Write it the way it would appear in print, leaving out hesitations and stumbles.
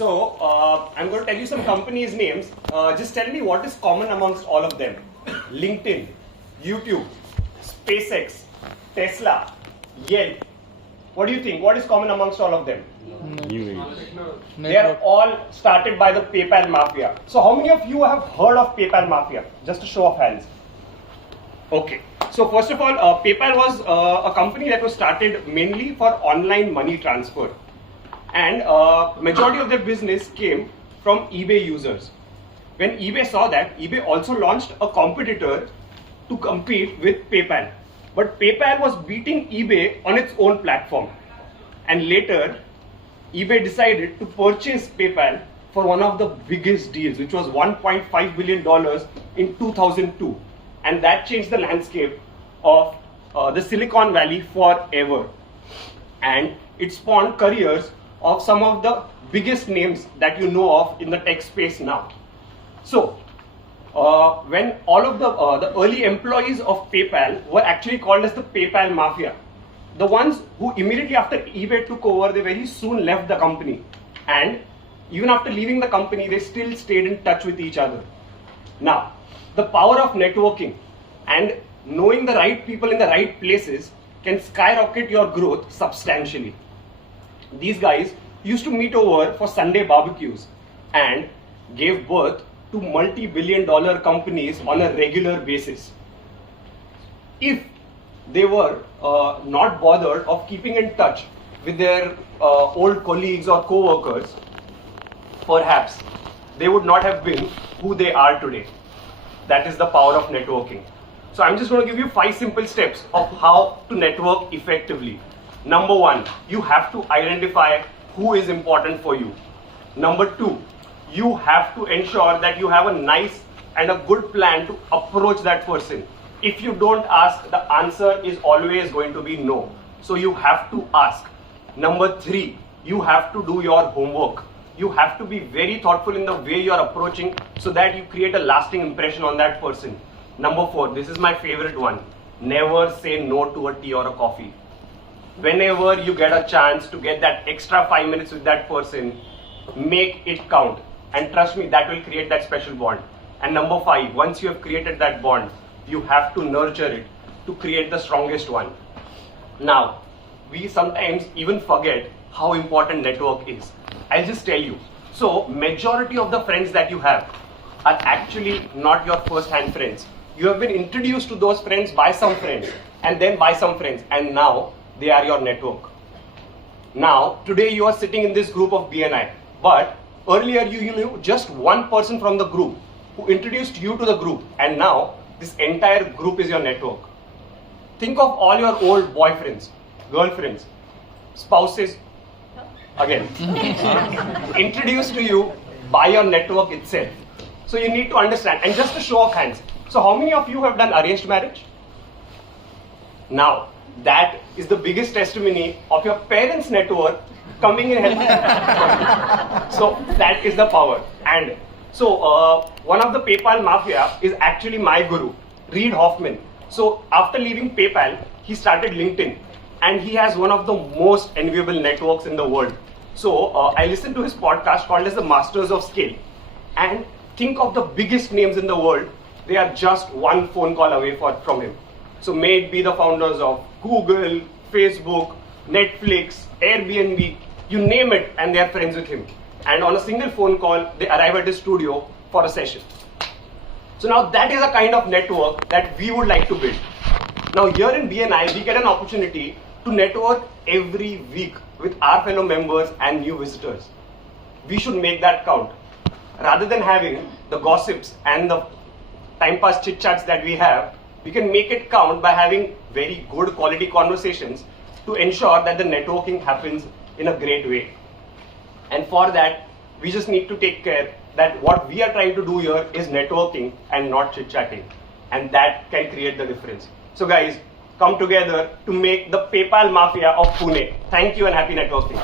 I'm going to tell you some companies' names. Just tell me what is common amongst all of them. LinkedIn, YouTube, SpaceX, Tesla, Yelp. What do you think? What is common amongst all of them? They are all started by the PayPal Mafia. So how many of you have heard of PayPal Mafia? Just a show of hands. Okay. So first of all, PayPal was a company that was started mainly for online money transfer. And majority of their business came from eBay users. When eBay saw that, eBay also launched a competitor to compete with PayPal. But PayPal was beating eBay on its own platform. And later, eBay decided to purchase PayPal for one of the biggest deals, which was $1.5 billion in 2002. And that changed the landscape of the Silicon Valley forever. And it spawned careers of some of the biggest names that you know of in the tech space now. So, when all of the early employees of PayPal were actually called as the PayPal Mafia, the ones who immediately after eBay took over, they very soon left the company. And even after leaving the company, they still stayed in touch with each other. Now, the power of networking and knowing the right people in the right places can skyrocket your growth substantially. These guys used to meet over for Sunday barbecues and gave birth to multi-billion-dollar companies on a regular basis. If they were not bothered of keeping in touch with their old colleagues or co-workers, perhaps they would not have been who they are today. That is the power of networking. So I'm just going to give you 5 simple steps of how to network effectively. Number 1, you have to identify who is important for you. Number 2, you have to ensure that you have a nice and a good plan to approach that person. If you don't ask, the answer is always going to be no. So you have to ask. Number 3, you have to do your homework. You have to be very thoughtful in the way you are approaching so that you create a lasting impression on that person. Number 4, this is my favorite one. Never say no to a tea or a coffee. Whenever you get a chance to get that extra 5 minutes with that person, make it count. And trust me, that will create that special bond. And number 5, once you have created that bond, you have to nurture it to create the strongest one. Now, we sometimes even forget how important network is. I'll just tell you. So, majority of the friends that you have are actually not your first-hand friends. You have been introduced to those friends by some friends and then by some friends, and now they are your network. Now, today you are sitting in this group of BNI, but earlier you knew just one person from the group who introduced you to the group, and now this entire group is your network. Think of all your old boyfriends, girlfriends, spouses, again, introduced to you by your network itself. So you need to understand, and just a show of hands. So how many of you have done arranged marriage? Now, that is the biggest testimony of your parents' network coming in helping. So that is the power. And so one of the PayPal Mafia is actually my guru, Reid Hoffman. So after leaving PayPal, he started LinkedIn, and he has one of the most enviable networks in the world. So I listened to his podcast called as the Masters of Scale, and think of the biggest names in the world. They are just one phone call away from him. So may it be the founders of Google, Facebook, Netflix, Airbnb, you name it, and they are friends with him. And on a single phone call, they arrive at his studio for a session. So now that is a kind of network that we would like to build. Now here in BNI, we get an opportunity to network every week with our fellow members and new visitors. We should make that count. Rather than having the gossips and the time pass chit chats that we have, we can make it count by having very good quality conversations to ensure that the networking happens in a great way. And for that, we just need to take care that what we are trying to do here is networking and not chit-chatting. And that can create the difference. So guys, come together to make the PayPal Mafia of Pune. Thank you and happy networking.